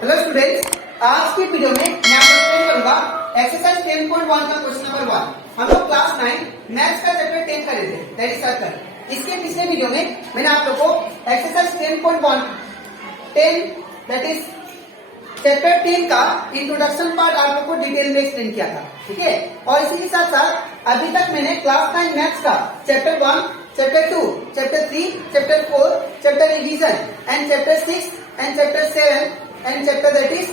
Hello students, आज की video में मैं आपको एक्सप्लेन करूंगा एक्सरसाइज 10.1 का क्वेश्चन नंबर 1। हम लोग क्लास 9 मैथ्स का चैप्टर 10 कर रहे थे, दैट इज सर्कल। इसके पिछले वीडियो में मैंने आप लोगों को एक्सरसाइज 10.1 दैट इज चैप्टर 10 का इंट्रोडक्शन पार्ट आप लोगों को डिटेल में एक्सप्लेन किया था, ठीक है। और इसी के साथ साथ अभी तक मैंने क्लास 9 मैथ्स का chapter 1, chapter 2, chapter 3, chapter 4, chapter revision and chapter 6 and chapter 7 and chapter that is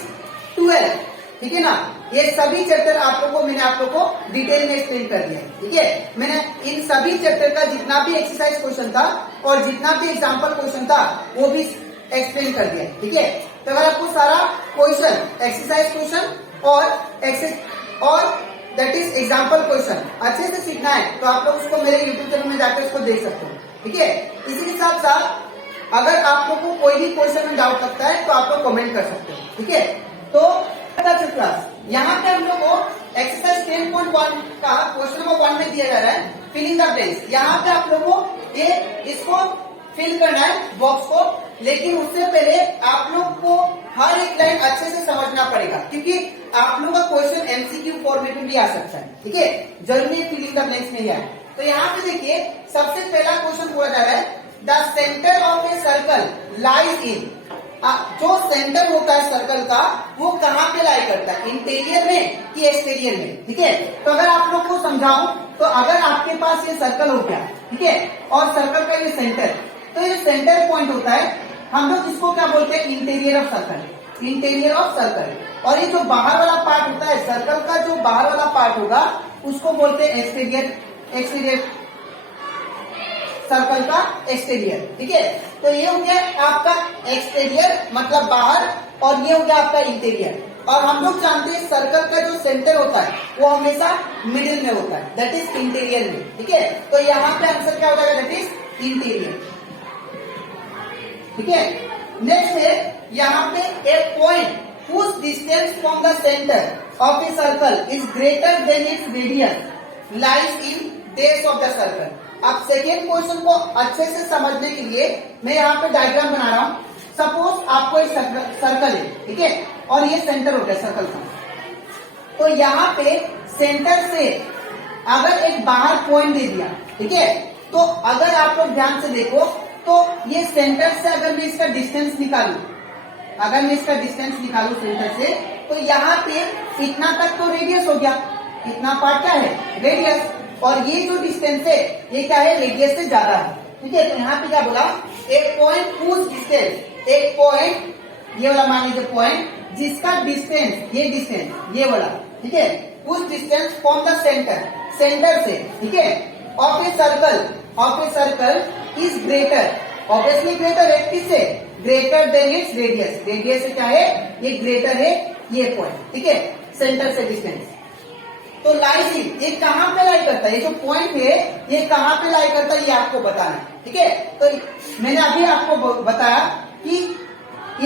12, ठीक है ना। ये सभी चैप्टर मैंने आप लोगों को डिटेल में एक्सप्लेन कर दिया है, ठीक है। मैंने इन सभी चैप्टर का जितना भी एक्सरसाइज क्वेश्चन था और जितना भी एग्जाम्पल क्वेश्चन था वो भी एक्सप्लेन कर दिया, ठीक है। तो अगर आपको सारा क्वेश्चन, एक्सरसाइज क्वेश्चन और दैट इज एग्जाम्पल क्वेश्चन अच्छे से सीखना है तो आप लोग उसको मेरे यूट्यूब चैनल में जाकर उसको देख सकते हो, ठीक है। इसी के साथ साथ अगर आप लोग को कोई भी क्वेश्चन में डाउट लगता है तो आप लोग कमेंट कर सकते हो, ठीक है। तो क्लास यहाँ पे हम लोग को एक्सरसाइज 10.1 का क्वेश्चन नंबर 1 में दिया जा रहा है फिलिंग द ब्लैंक्स। यहाँ पे आप लोगों को इसको फिल करना है बॉक्स को, लेकिन उससे पहले आप लोग को हर एक लाइन अच्छे से समझना पड़ेगा क्योंकि आप लोग का क्वेश्चन एमसीक्यू फॉर्मेट में भी आ सकता है, ठीक है। जरूरी फिलिंग द ब्लैंक्स में ही है। तो यहाँ पे देखिए सबसे पहला क्वेश्चन बोला जा रहा है the centre of a circle lies in. जो सेंटर होता है सर्कल का वो कहाँ पे लाई करता है, इंटीरियर में कि एक्सटीरियर में, ठीक है। तो अगर आप लोग को समझाऊं तो अगर आपके पास ये सर्कल हो गया, ठीक है, और सर्कल का ये सेंटर, तो ये सेंटर पॉइंट होता है, हम लोग इसको क्या बोलते हैं, interior of circle, interior of circle. और ये जो बाहर वाला पार्ट होता है सर्कल का, जो बाहर वाला पार्ट होगा उसको बोलते हैं एक्सटीरियर सर्कल का एक्सटीरियर, ठीक है। तो ये हो गया आपका एक्सटीरियर मतलब बाहर और ये हो गया आपका इंटीरियर। और हम लोग जानते हैं सर्कल का जो सेंटर होता है वो हमेशा मिडिल में होता है, दैट इज इंटीरियर में, ठीक है। तो यहाँ पे आंसर क्या हो जाएगा, दैट इज इंटीरियर, ठीक है। नेक्स्ट है यहाँ पे एक point whose distance from the center of a circle is greater than its radius lies in base of the circle। अब सेकेंड क्वेश्चन को अच्छे से समझने के लिए मैं यहाँ पे डायग्राम बना रहा हूँ। सपोज आपको एक सर्कल है, ठीक है, और ये सेंटर हो गया सर्कल का। तो यहाँ पे सेंटर से अगर एक बाहर पॉइंट दे दिया, ठीक है, तो अगर आप लोग ध्यान से देखो तो ये सेंटर से अगर मैं इसका डिस्टेंस निकालू, सेंटर से, तो यहाँ पे इतना तक तो रेडियस हो गया, इतना पार्ट क्या है, रेडियस। और ये जो डिस्टेंस है ये क्या है, रेडियस से ज्यादा है, ठीक है। तो यहाँ पे क्या बोला, एक पॉइंट whose डिस्टेंस, एक पॉइंट ये वाला मान लीजिए पॉइंट जिसका डिस्टेंस, ये डिस्टेंस ये वाला, ठीक है, whose distance from the centre से, ठीक है, of a circle is greater, obviously greater है, किससे, greater than its radius, radius से क्या है, ये ग्रेटर है ये पॉइंट, ठीक है, सेंटर से डिस्टेंस। तो लाइज इन, ये कहाँ पे लाई करता है, ये जो पॉइंट है ये कहाँ पे लाई करता है ये आपको बताना है, ठीक है। तो मैंने अभी आपको बताया कि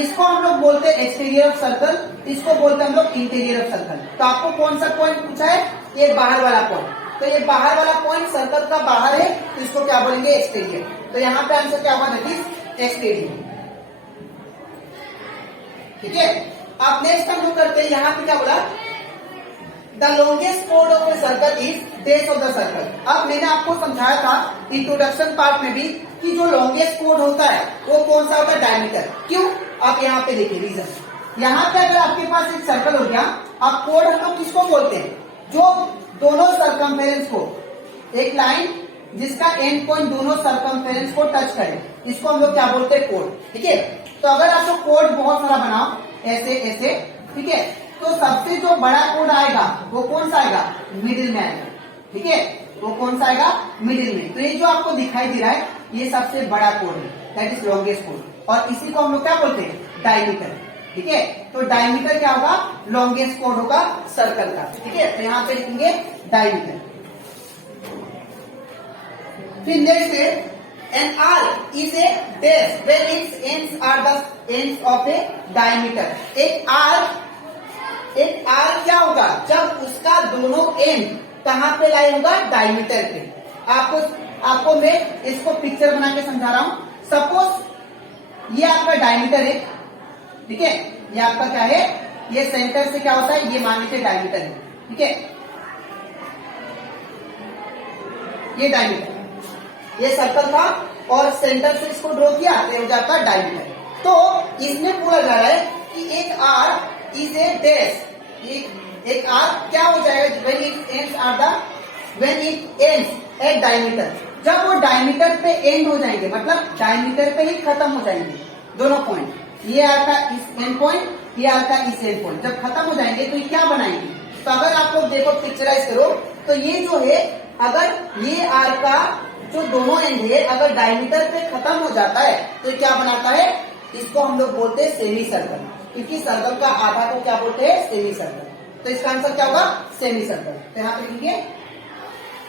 इसको हम लोग बोलते हैं एक्सटीरियर ऑफ सर्कल, इसको बोलते हैं हम लोग इंटीरियर ऑफ सर्कल। तो आपको कौन सा पॉइंट पूछा है, ये बाहर वाला पॉइंट। तो ये बाहर वाला पॉइंट सर्कल का बाहर है तो इसको क्या बोलेंगे, एक्सटीरियर। तो यहाँ पे आंसर क्या होगा, दैट इज एक्सटीरियर, ठीक है। अब नेक्स्ट हम लोग करते हैं, यहाँ पे क्या बोला, the longest code of a circle is base of the circle. अब मैंने आपको समझाया था इंट्रोडक्शन पार्ट में भी कि जो लॉन्गेस्ट कोड होता है वो कौन सा होता है, डायमीटर। क्यों, आप यहाँ पे देखिए रीजन। यहाँ पे अगर आपके पास एक सर्कल हो गया, अब कोड हम लोग किसको बोलते हैं, जो दोनों सर्कमफेरेंस को, एक लाइन जिसका एंड पॉइंट दोनों सर्कमफेरेंस को टच करे, इसको हम लोग क्या बोलते हैं, कोड, ठीक है। तो अगर आपको कोड बहुत सारा बनाओ ऐसे ऐसे, ठीक है, तो सबसे जो बड़ा कोड आएगा वो कौन सा आएगा, मिडिल में आएगा, ठीक है, वो कौन सा आएगा, मिडिल में। तो ये जो आपको दिखाई दे रहा है ये सबसे बड़ा कोड है, दैट इज लॉन्गेस्ट कोड, और इसी को हम लोग क्या बोलते हैं, डायमीटर, ठीक है। तो डायमीटर क्या होगा, लॉन्गेस्ट कोड होगा सर्कल का, ठीक है। तो यहाँ पे लिखेंगे डायमीटर। फिर नेक्स्ट है an arc is a dash where it's ends are the ends of a diameter. एक आर्क क्या होगा, जब उसका दोनों एंड कहाँ पे लाई होगा, डायमीटर पे। आपको मैं इसको पिक्चर बना के समझा रहा हूं। सपोज ये आपका डायमीटर है, ठीक है, ये आपका क्या है, ये सेंटर से क्या होता है, ये मान लीजिए डायमीटर है, ठीक है, ये डायमीटर, ये सर्कल था और सेंटर से इसको ड्रॉ किया तो ये हो जाता है डायमीटर। तो इसमें पूरा जा रहा है कि एक आर इज ए डैश, एक आर क्या हो जाएगा when it ends at diameter, जब वो डायमीटर पे एंड हो जाएंगे, मतलब डायमीटर पे ही खत्म हो जाएंगे दोनों पॉइंट, ये आर का इस एंड पॉइंट, ये आर का इस एंड पॉइंट, जब खत्म हो जाएंगे तो ये क्या बनाएंगे। तो अगर आप लोग देखो पिक्चराइज करो तो ये जो है, अगर ये आर का जो दोनों एंड है अगर डायमीटर पे खत्म हो जाता है तो क्या बनाता है, इसको हम लोग बोलते हैं सेमी सर्कल, क्योंकि सर्कल का आधा को क्या बोलते हैं, सेमी सर्कल। तो इसका आंसर क्या होगा, सेमी सर्कल। तो यहाँ पे लिखिए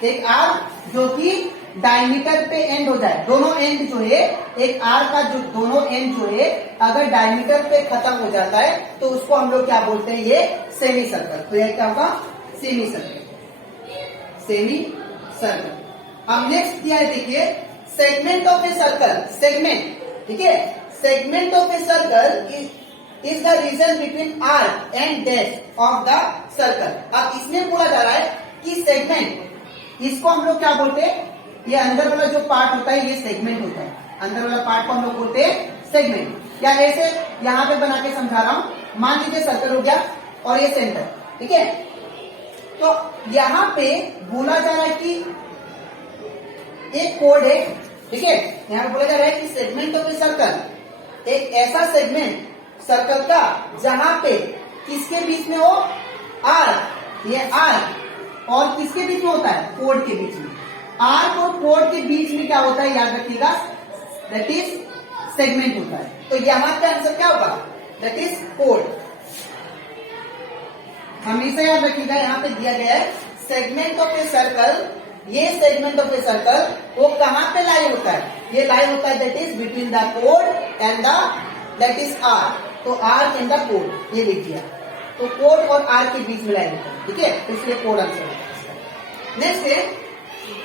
एक आर जो कि डायमीटर पे एंड हो जाए, दोनों एंड जो है, एक आर का जो दोनों एंड जो है अगर डायमीटर पे खत्म हो जाता है तो उसको हम लोग क्या बोलते हैं, ये सेमी सर्कल। तो यह क्या होगा, सेमी सर्कल, सेमी सर्कल। अब नेक्स्ट दिया है, देखिए segment of a circle, segment, ठीक है, segment of a circle is the region between arc and dash of the circle. अब इसमें बोला जा रहा है कि सेगमेंट, इसको हम लोग क्या बोलते हैं, ये अंदर वाला जो पार्ट होता है ये सेगमेंट होता है, अंदर वाला पार्ट को हम लोग बोलते हैं सेगमेंट। या ऐसे यहाँ पे बना के समझा रहा हूं, मान लीजिए सर्कल हो गया और ये सेंटर, ठीक है, तो यहाँ पे बोला जा रहा है कि एक कोड है, ठीक है, यहाँ पे बोला जा रहा है कि सेगमेंट ऑफ ए सर्कल, एक ऐसा सेगमेंट सर्कल का जहां पे किसके बीच में हो, आर, ये आर और किसके बीच में होता है, कोड के बीच में, आर और कोड के बीच में क्या होता है, याद रखिएगा, दैट इज सेगमेंट होता है। तो यहाँ का आंसर क्या होगा, दैट इज कोड। हमेशा याद रखिएगा, यहाँ पे दिया गया है सेगमेंट ऑफ ए सर्कल, ये सेगमेंट ऑफ ए सर्कल वो कहां पे लाई होता है, ये लाई होता है दैट इज बिटवीन द कोड and the that is arc. तो आर एंड द कोड, ये लिख दिया, तो कोड और आर के बीच में लाई होता है, ठीक है, तो इसलिए कोड आंसर है। नेक्स्ट है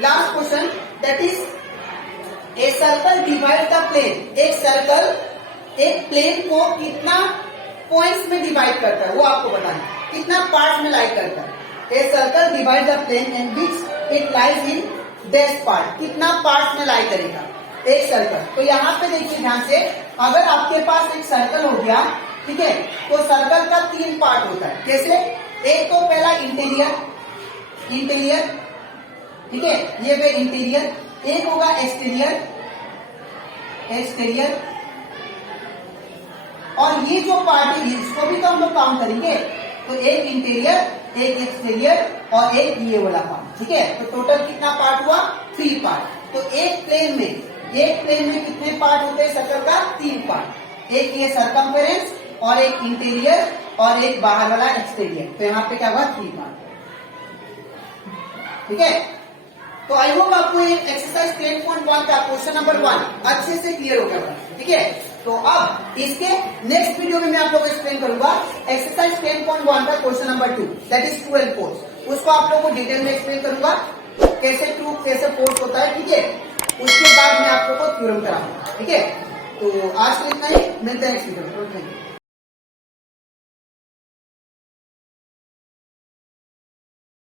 last question, that is a circle divide the plane, एक सर्कल एक प्लेन को कितना पॉइंट्स में डिवाइड करता है वो आपको बताना, कितना पार्ट में लाई करता है। A circle divide the plane and which it lies in dash part, कितना पार्ट में लाई करेगा एक सर्कल। तो यहाँ पे देखिए ध्यान से, अगर आपके पास एक सर्कल हो गया, ठीक है, तो सर्कल का 3 पार्ट होता है। कैसे, एक तो पहला इंटीरियर, इंटीरियर, ठीक है, ये वे इंटीरियर, एक होगा एक्सटीरियर, एक्सटीरियर, और ये जो पार्ट है इसको भी तो हम लोग काउंट करेंगे, तो एक इंटीरियर, एक एक्सटीरियर और एक ये वाला पार्ट, ठीक है, तो टोटल कितना पार्ट हुआ, 3 पार्ट। तो एक प्लेन में कितने पार्ट होते हैं सर्कल का, 3 पार्ट, एक ये सर्कमफेरेंस और एक इंटीरियर और एक बाहर वाला एक्सटीरियर, तो यहाँ पे क्या हुआ, 3 पार्ट, ठीक है। तो आई होप आपको ये एक्सरसाइज 10.1 का क्वेश्चन नंबर 1 अच्छे से क्लियर हो गया, ठीक है। तो अब इसके नेक्स्ट वीडियो में मैं आप लोगों को एक्सप्लेन करूंगा एक्सरसाइज 10.1 का question number 2, that is true and force. उसको आप लोगों को डिटेल में एक्सप्लेन करूंगा, कैसे ट्रू कैसे फोर्स होता है, ठीक है। उसके बाद मैं आप लोगों को थ्योरम कराऊंगा, ठीक है। तो आज के इतना ही, मिलते हैं नेक्स्ट वीडियो में।